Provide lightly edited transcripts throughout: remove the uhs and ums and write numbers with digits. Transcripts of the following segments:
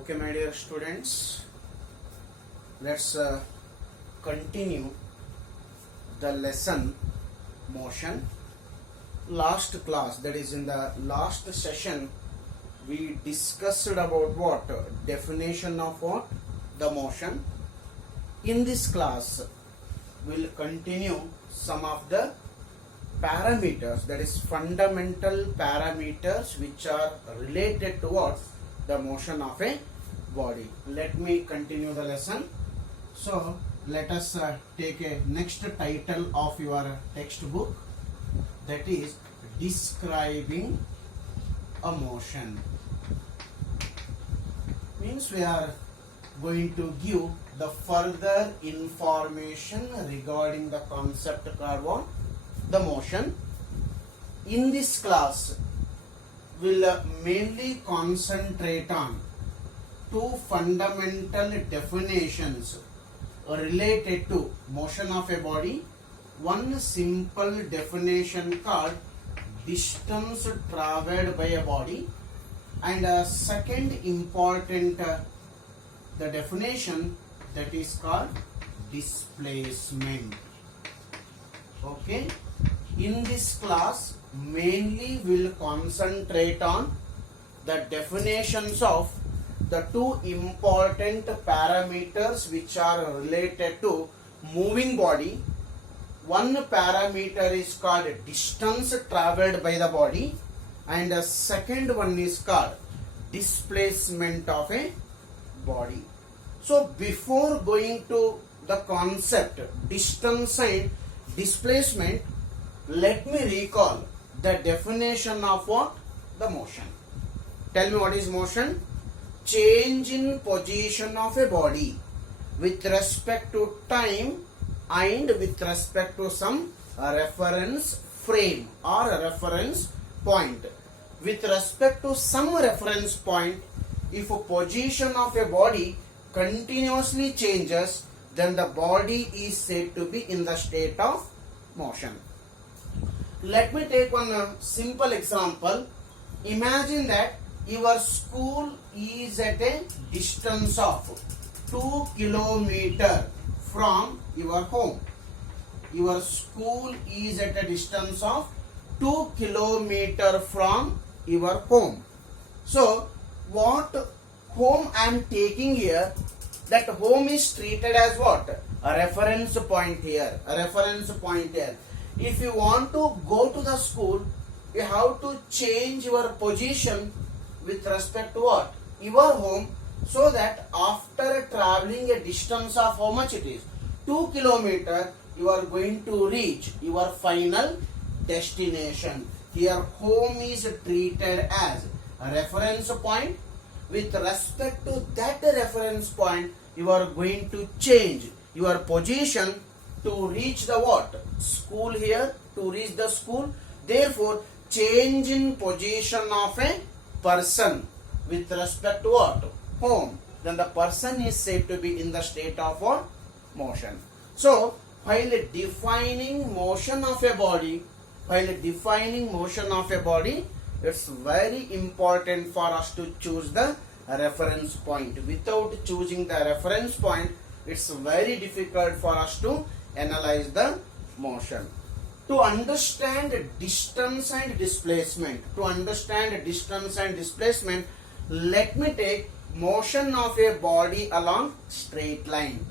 Okay, my dear students, let's continue the lesson motion. Last class, that is in the last session, we discussed about what? Definition of what? The motion. In this class, we'll continue some of the parameters, that is fundamental parameters which are related to what? The motion of a body. Let me continue the lesson. So let us take a next title of your textbook, that is describing a motion. Means we are going to give the further information regarding the concept called what? The motion. In this class, will mainly concentrate on two fundamental definitions related to motion of a body. One simple definition called distance traveled by a body, and a second important the definition, that is called displacement. Okay, in this class mainly will concentrate on the definitions of the two important parameters which are related to moving body. One parameter is called distance traveled by the body, and the second one is called displacement of a body. So before going to the concept distance and displacement, let me recall the definition of what? The motion. Tell me, what is motion? Change in position of a body with respect to time and with respect to some reference frame or a reference point. With respect to some reference point, if a position of a body continuously changes, then the body is said to be in the state of motion. Let me take one simple example. Imagine that your school is at a distance of 2 kilometers from your home. Your school is at a distance of 2 kilometers from your home. So what home I am taking here, that home is treated as what? A reference point here. A reference point here. If you want to go to the school, you have to change your position with respect to what? Your home, so that after traveling a distance of how much it is? 2 kilometers, you are going to reach your final destination. Here home is treated as a reference point. With respect to that reference point, you are going to change your position to reach the what? School here, to reach the school. Therefore, change in position of a person with respect to what? Home. Then the person is said to be in the state of what? Motion. So, while defining motion of a body, it's very important for us to choose the reference point. Without choosing the reference point, it's very difficult for us to analyze the motion. To understand distance and displacement, let me take motion of a body along straight line.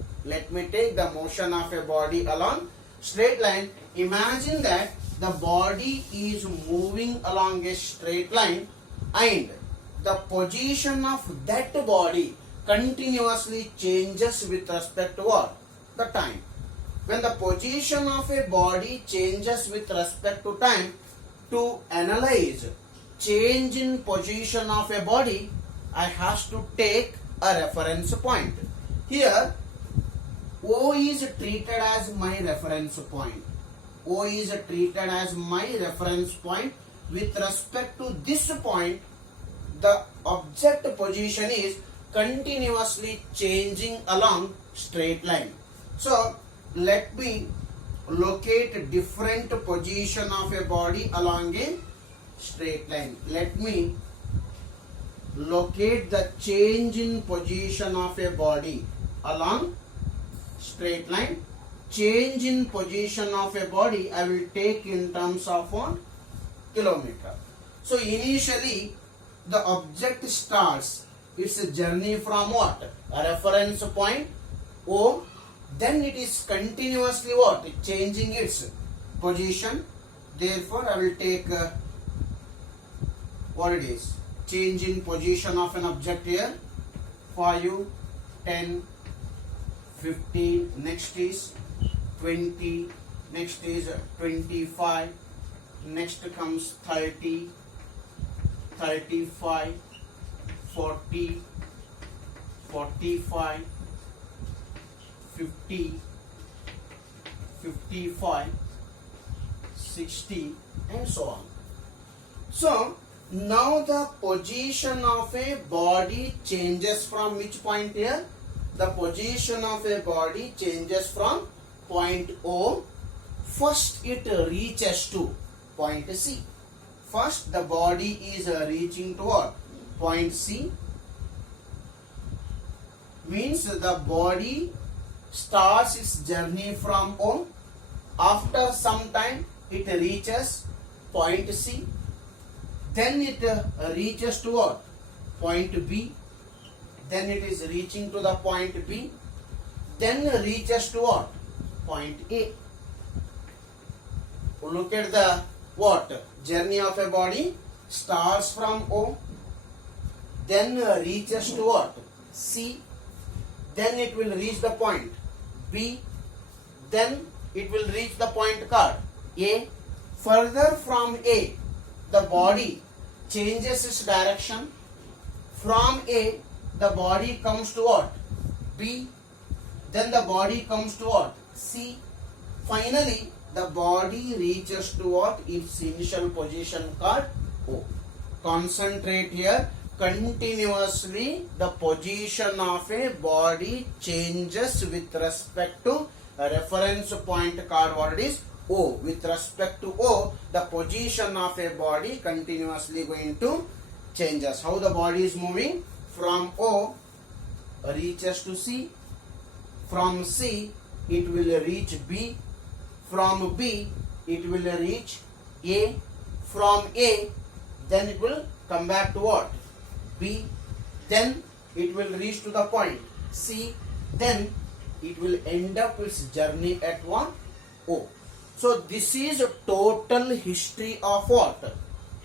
Imagine that the body is moving along a straight line, and the position of that body continuously changes with respect to what? The time. When the position of a body changes with respect to time, to analyze change in position of a body, I have to take a reference point. Here, O is treated as my reference point. With respect to this point, the object position is continuously changing along straight line. So let me locate different position of a body along a straight line. Let me locate the change in position of a body along straight line. Change in position of a body I will take in terms of 1 kilometer. So initially the object starts its journey from what? A reference point O. Then it is continuously what? Changing its position. Therefore I will take what it is? Change in position of an object here. 5, 10, 15, next is 20, next is 25, next comes 30, 35, 40, 45, 50, 55, 60 and so on. So now the position of a body changes from which point here? The position of a body changes from point O. First it reaches to point C. First the body is reaching to what? Point C. Means the body starts its journey from O. After some time it reaches point C. Then it reaches to what? Point B. Then it is reaching to the point B. Then reaches to what? Point A. Look at the what? Journey of a body starts from O. Then reaches to what? C. Then it will reach the point B. Then it will reach the point called A. Further from A, the body changes its direction. From A, the body comes to what? B. Then the body comes to what? C. Finally, the body reaches to what? Its initial position called O. Concentrate here. Continuously, the position of a body changes with respect to a reference point called what it is? O. With respect to O, the position of a body continuously going to changes. How the body is moving? From O reaches to C. From C it will reach B. From B it will reach A. From A then it will come back to what? B. Then it will reach to the point C. Then it will end up its journey at what? O. So this is a total history of what?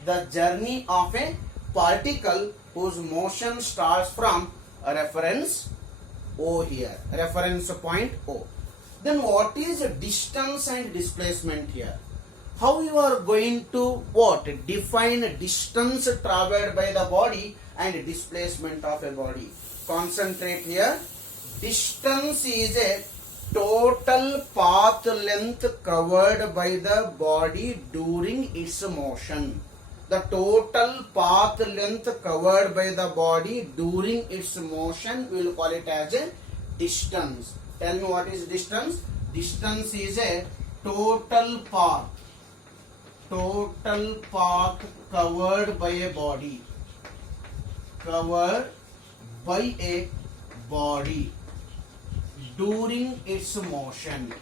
The journey of a particle whose motion starts from a reference O here. Reference point O. Then what is distance and displacement here? How you are going to what? Define distance traveled by the body and displacement of a body. Concentrate here. Distance is a total path length covered by the body during its motion. The total path length covered by the body during its motion, we will call it as a distance. Tell me what is distance? Distance is a total path covered by a body. Covered by a body during its motion.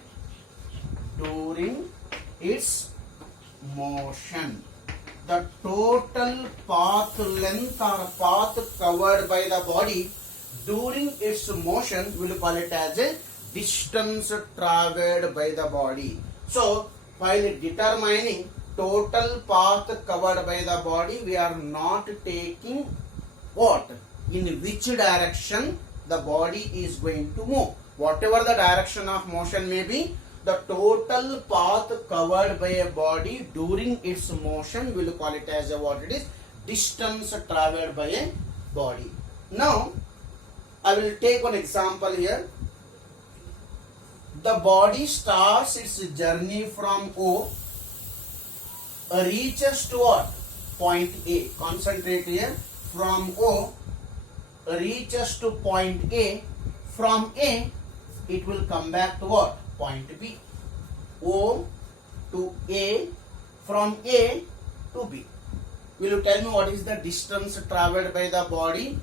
During its motion. The total path length or path covered by the body during its motion, we will call it as a distance traveled by the body. So, while determining total path covered by the body, we are not taking what? In which direction the body is going to move. Whatever the direction of motion may be, the total path covered by a body during its motion, we will call it as a what it is? Distance traveled by a body. Now, I will take one example here. The body starts its journey from O, reaches to what? Point A. Concentrate here. From O, reaches to point A. From A, it will come back to what? Point B. O to A, from A to B. Will you tell me what is the distance traveled by the body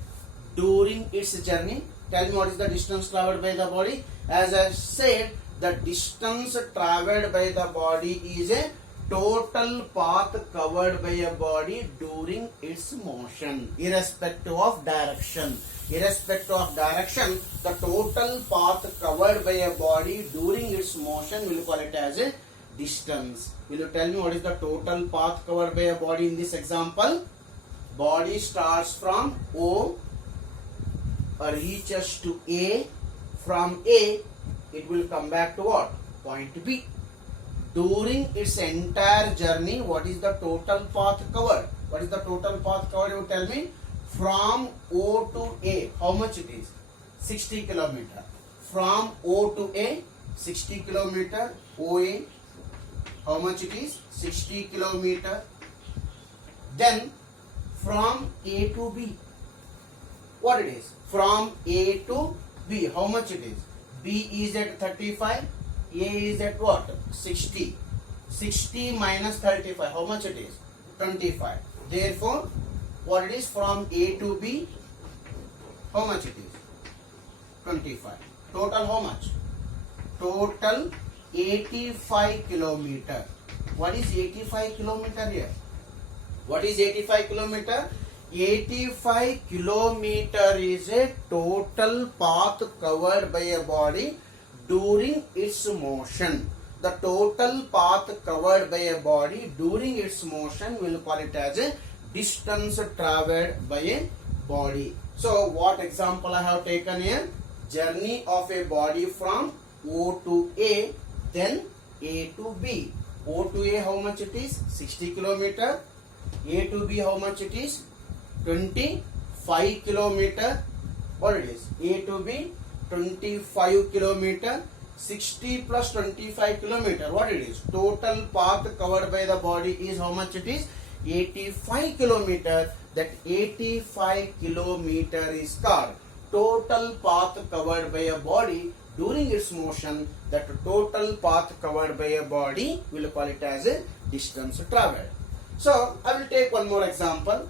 during its journey? Tell me what is the distance traveled by the body. As I said, the distance traveled by the body is a total path covered by a body during its motion, irrespective of direction. Irrespective of direction, the total path covered by a body during its motion, we will call it as a distance. Will you tell me what is the total path covered by a body in this example? Body starts from O, reaches to A. From A, it will come back to what? Point B. During its entire journey, what is the total path covered? What is the total path covered? You tell me. From O to A, how much it is? 60 kilometer. From O to A, 60 kilometer. OA, how much it is? 60 kilometer. Then from A to B, what it is? From A to B, how much it is? B is at 35, A is at what? 60. 60 minus 35, how much it is? 25. Therefore, what it is? From A to B, how much it is? 25. Total how much? Total 85 kilometer. What is 85 kilometer here? What is 85 kilometer? 85 kilometer is a total path covered by a body during its motion. The total path covered by a body during its motion, we will call it as a distance traveled by a body. So what example I have taken here? Journey of a body from O to A, then A to B. O to A, how much it is? 60 kilometer. A to B, how much it is? 25 kilometer. What it is? A to B, 25 kilometer. 60 plus 25 kilometer. What it is? Total path covered by the body is how much it is? 85 kilometer. That 85 kilometer is called total path covered by a body during its motion. That total path covered by a body, we will call it as a distance traveled. So I will take one more example.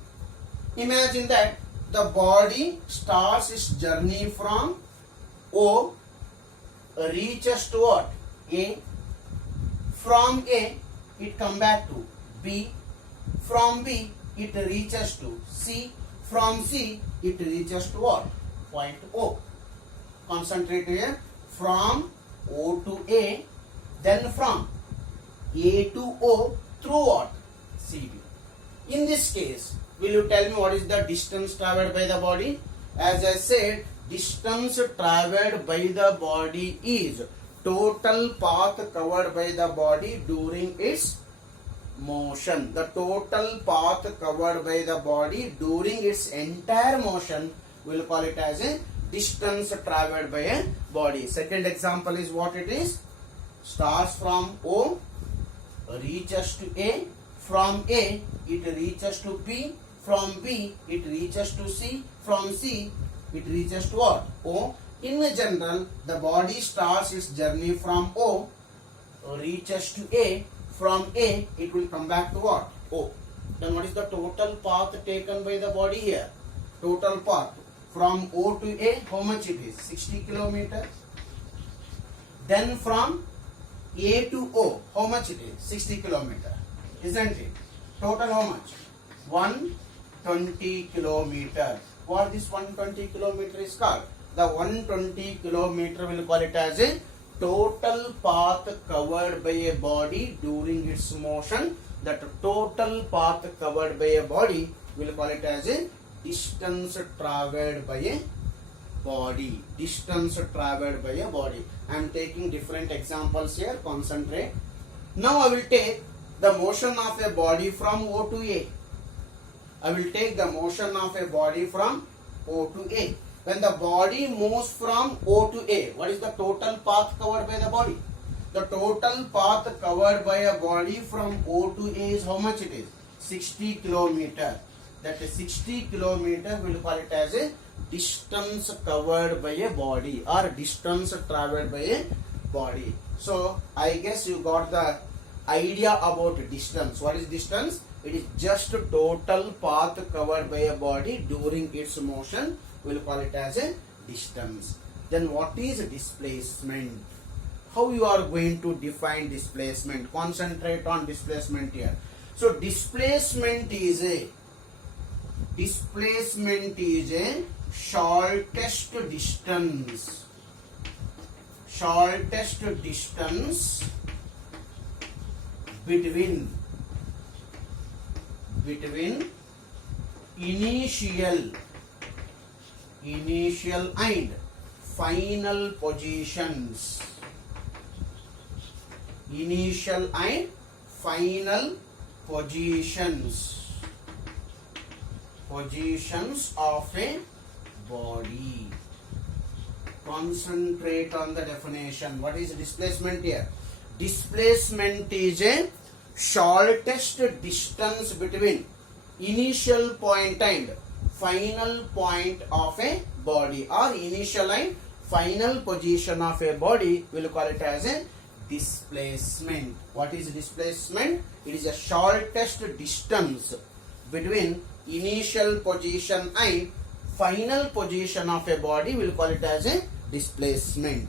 Imagine that the body starts its journey from O, reaches to what? A. From A, it come back to B. From B, it reaches to C. From C, it reaches to what? Point O. Concentrate here. From O to A, then from A to O through what? CD. In this case, will you tell me what is the distance traveled by the body? As I said, distance traveled by the body is total path covered by the body during its motion. The total path covered by the body during its entire motion, we will call it as a distance traveled by a body. Second example is what it is? Starts from O, reaches to A. From A, it reaches to B. From B, it reaches to C. From C, it reaches to what? O. In general, the body starts its journey from O, reaches to A. From A, it will come back to what? O. Then what is the total path taken by the body here? Total path from O to A, how much it is? 60 kilometers. Then from A to O, how much it is? 60 kilometers. Isn't it? Total how much? 120 kilometers. What this 120 kilometer is called? The 120 kilometer, will call it as a total path covered by a body during its motion. That total path covered by a body, will call it as a distance traveled by a body. Distance traveled by a body. I am taking different examples here. Concentrate. Now I will take the motion of a body from O to A. I will take the motion of a body from O to A. When the body moves from O to A, what is the total path covered by the body? The total path covered by a body from O to A is how much it is? 60 kilometer. That is 60 kilometer, we will call it as a distance covered by a body or distance traveled by a body. So I guess you got the idea about distance. What is distance? It is just total path covered by a body during its motion. We will call it as a distance. Then what is displacement? How you are going to define displacement? Concentrate on displacement here. So displacement is a shortest distance between initial and final positions. Initial and final positions of a body. Concentrate on the definition. What is displacement here? Displacement is a shortest distance between initial point and final point of a body, or initial and final position of a body. We will call it as a displacement. What is displacement? It is a shortest distance between initial position and final position of a body. We will call it as a displacement.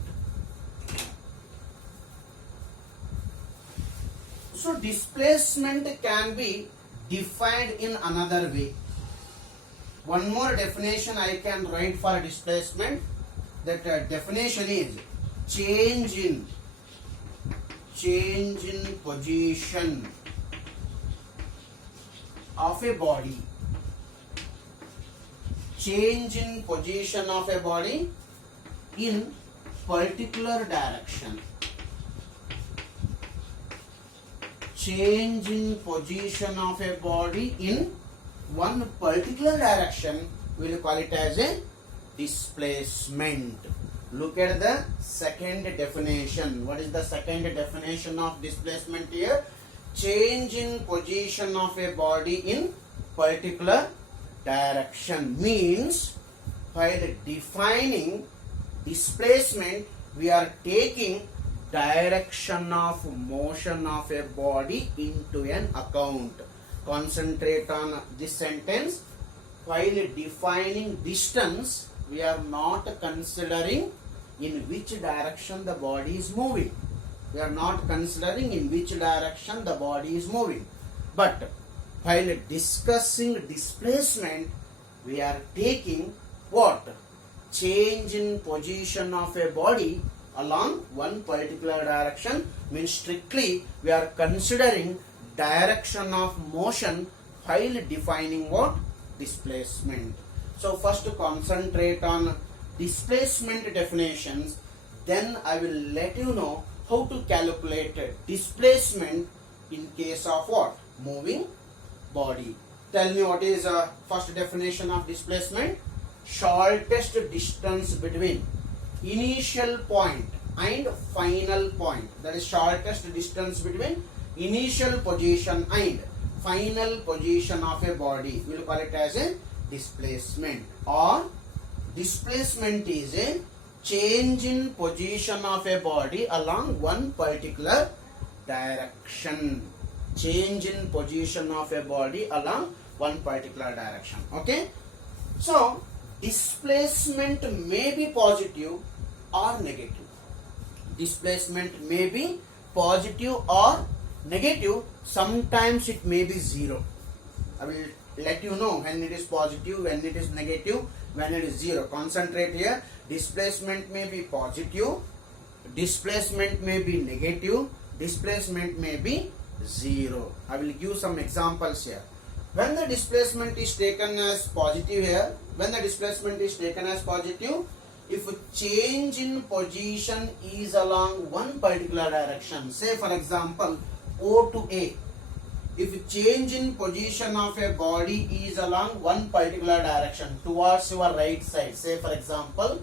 So displacement can be defined in another way. One more definition I can write for displacement. That definition is change in position of a body. Change in position of a body in particular direction. Change in position of a body in one particular direction, we will call it as a displacement. Look at the second definition. What is the second definition of displacement here? Change in position of a body in particular direction means while defining displacement, we are taking direction of motion of a body into an account. Concentrate on this sentence. While defining distance, we are not considering in which direction the body is moving. We are not considering in which direction the body is moving. But while discussing displacement, we are taking what? Change in position of a body along one particular direction, means strictly we are considering direction of motion while defining what? Displacement. So first concentrate on displacement definitions, then I will let you know how to calculate displacement in case of what? Moving body. Tell me what is first definition of displacement? Shortest distance between initial point and final point. That is shortest distance between initial position and final position of a body. We will call it as a displacement. Or displacement is a change in position of a body along one particular direction. Change in position of a body along one particular direction. Okay. So displacement may be positive or negative. Displacement may be positive or negative. Sometimes it may be zero. I will let you know when it is positive, when it is negative, when it is zero. Concentrate here. Displacement may be positive, displacement may be negative, displacement may be zero. I will give some examples here. When the displacement is taken as positive here, when the displacement is taken as positive, if change in position is along one particular direction, say for example O to A, if change in position of a body is along one particular direction towards your right side, say for example,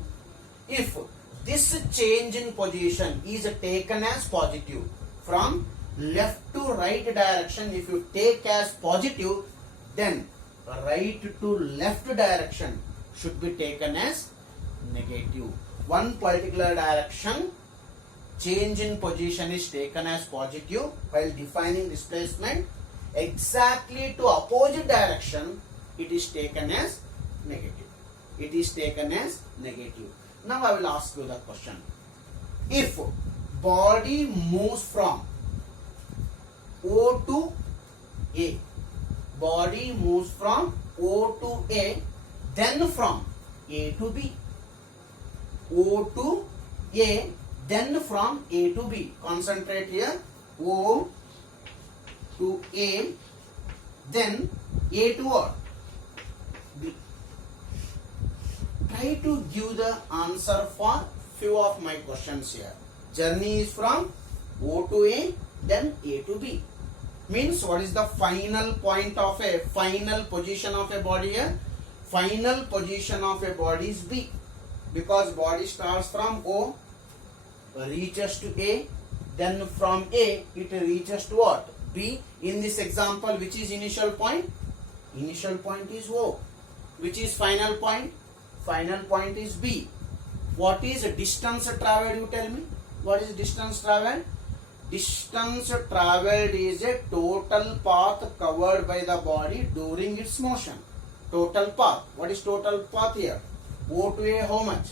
if this change in position is taken as positive from left to right direction, if you take as positive, then right to left direction should be taken as negative. One particular direction change in position is taken as positive while defining displacement, exactly to opposite direction it is taken as negative. It is taken as negative. Now I will ask you the question. If body moves from O to A, body moves from O to A, then from A to B, O to A, then from A to B. Concentrate here. O to A, then A to what? B. Try to give the answer for few of my questions here. Journey is from O to A, then A to B. Means what is the final point of a final position of a body here? Final position of a body is B, because body starts from O, reaches to A, then from A it reaches to what? B. In this example, which is initial point? Initial point is O. Which is final point? Final point is B. What is distance traveled, you tell me? What is distance traveled? Distance traveled is a total path covered by the body during its motion. Total path. What is total path here? O to A how much?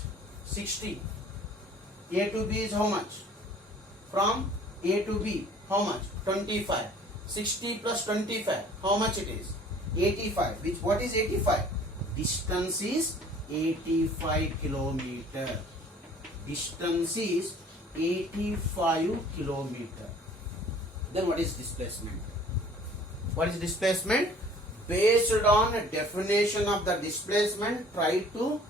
60. A to B is how much? From A to B how much? 25. 60 plus 25 how much it is? 85. Which what is 85? Distance is 85 kilometer. Distance is 85 kilometer. Then what is displacement? What is displacement? Based on a definition of the displacement, try to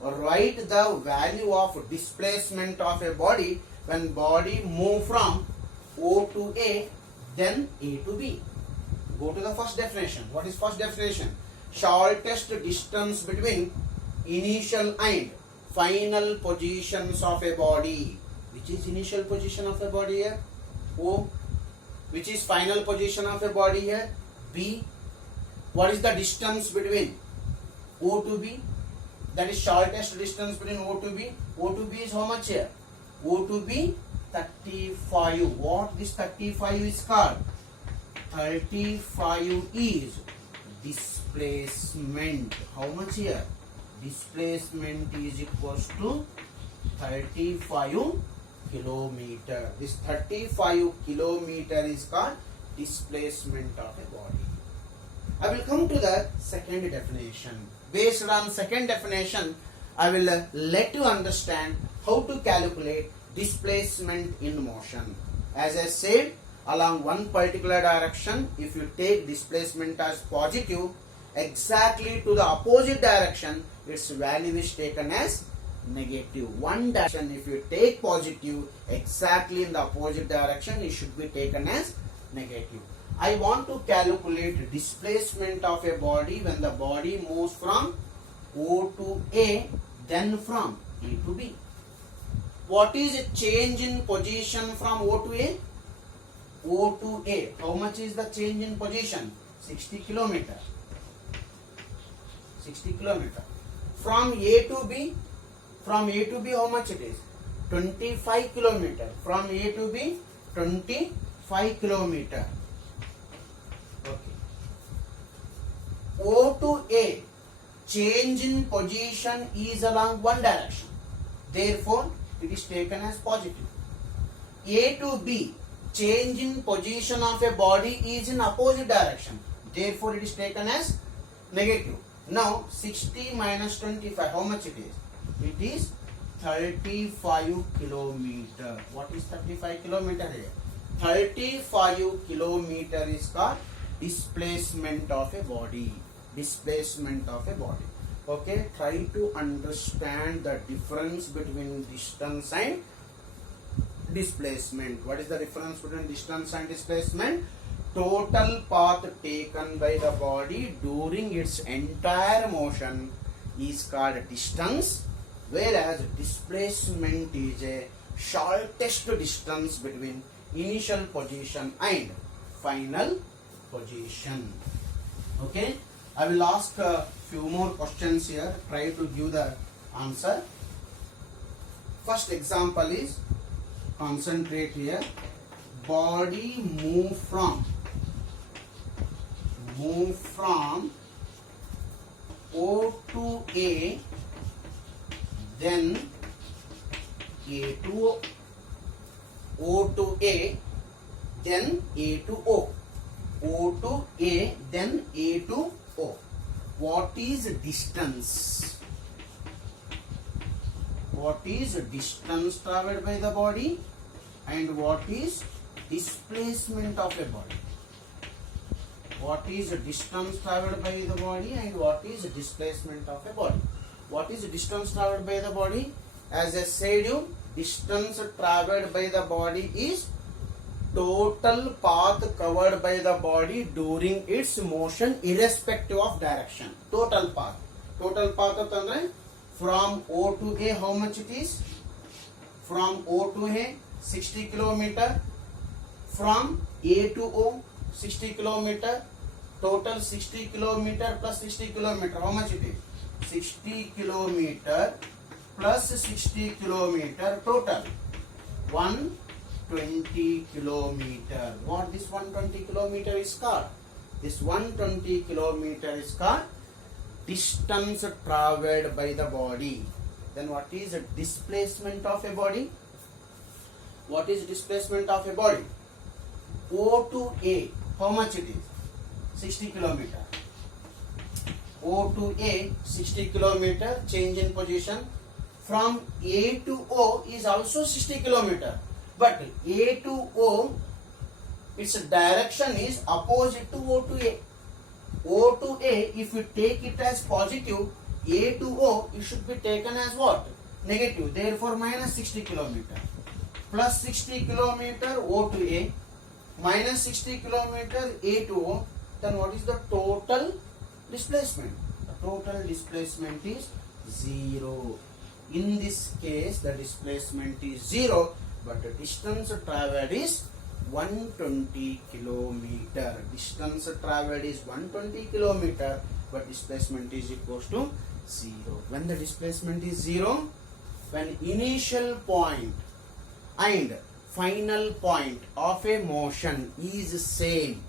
write the value of displacement of a body when body move from O to A, then A to B. Go to the first definition. What is first definition? Shortest distance between initial and final positions of a body. Which is initial position of a body here? O. Which is final position of a body here? B. What is the distance between O to B? That is shortest distance between O to B. O to B is how much here? O to B 35. What this 35 is called? 35 is displacement. How much here? Displacement is equals to 35 kilometer. This 35 kilometer is called displacement of a body. I will come to the second definition. Based on second definition, I will let you understand how to calculate displacement in motion. As I said, along one particular direction, if you take displacement as positive, exactly to the opposite direction, its value is taken as negative. One direction, if you take positive, exactly in the opposite direction, it should be taken as negative. I want to calculate displacement of a body when the body moves from O to A, then from A to B. What is a change in position from O to A? O to A. How much is the change in position? 60 kilometer. 60 kilometer. From A to B, how much it is? 25 kilometer. From A to B, 25 kilometer. Okay. O to A, change in position is along one direction. Therefore, it is taken as positive. A to B, change in position of a body is in opposite direction. Therefore, it is taken as negative. Now, 60 minus 25, how much it is? It is 35 kilometer. What is 35 kilometer here? 35 kilometer is called displacement of a body. Displacement of a body. Okay, try to understand the difference between distance and displacement. What is the difference between distance and displacement? Total path taken by the body during its entire motion is called distance, whereas displacement is a shortest distance between initial position and final position. Okay, I will ask a few more questions here. Try to give the answer. First example is concentrate here. Body move from O to A, then A to O. O to A, then A to O. O to A, then A to O. What is distance? What is distance traveled by the body and what is displacement of a body? What is distance traveled by the body and what is displacement of a body? What is distance traveled by the body? As I said you, distance traveled by the body is total path covered by the body during its motion irrespective of direction. Total path. Total path ಅಂತಂದ್ರೆ from O to A how much it is? From O to A 60 kilometer. From A to O 60 kilometer. Total 60 kilometer plus 60 kilometer. How much it is? 60 kilometer plus 60 kilometer total. 120 kilometer. What this 120 kilometer is called? This 120 kilometer is called distance traveled by the body. Then what is the displacement of a body? What is displacement of a body? O to A, how much it is? 60 kilometer. O to A, 60 kilometer, change in position. From A to O is also 60 kilometer. But A to O, its direction is opposite to O to A. O to A, if you take it as positive, A to O, it should be taken as what? Negative. Therefore, minus 60 kilometer. Plus 60 kilometer O to A, minus 60 kilometer A to O. Then what is the total displacement? The total displacement is 0. In this case, the displacement is 0, but the distance traveled is 120 kilometer. Distance traveled is 120 kilometer, but displacement is equals to 0. When the displacement is 0, when initial point and final point of a motion is same,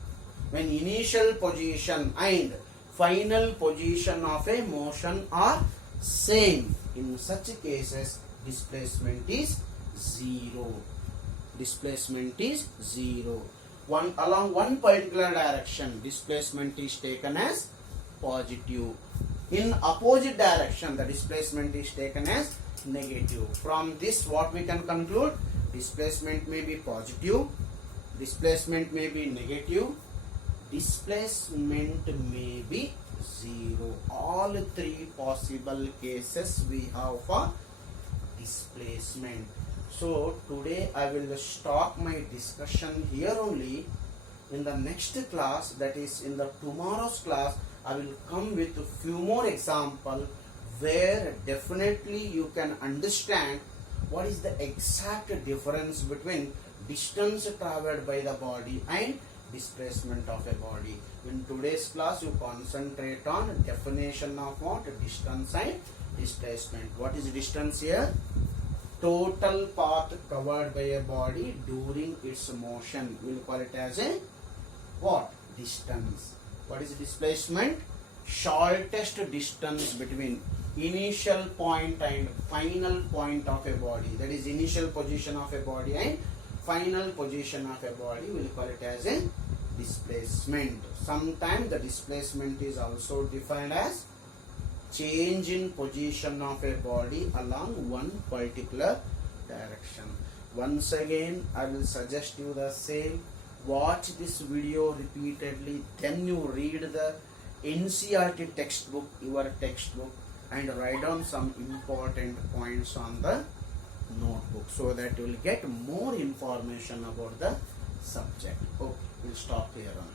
when initial position and final position of a motion are same, in such cases displacement is 0. Displacement is 0. Along one particular direction, displacement is taken as positive. In opposite direction, the displacement is taken as negative. From this, what we can conclude? Displacement may be positive, displacement may be negative, displacement may be 0. All three possible cases we have for displacement. So today I will stop my discussion here only. In the next class, that is in the tomorrow's class, I will come with a few more examples where definitely you can understand what is the exact difference between distance traveled by the body and displacement of a body. In today's class, you concentrate on definition of what? Distance and displacement. What is distance here? Total path covered by a body during its motion. We will call it as a what? Distance. What is displacement? Shortest distance between initial point and final point of a body. That is initial position of a body and final position of a body. We will call it as a displacement. Sometimes the displacement is also defined as change in position of a body along one particular direction. Once again, I will suggest you the same. Watch this video repeatedly, then you read the NCERT textbook, your textbook, and write down some important points on the notebook so that you will get more information about the subject. Okay, we'll stop here on.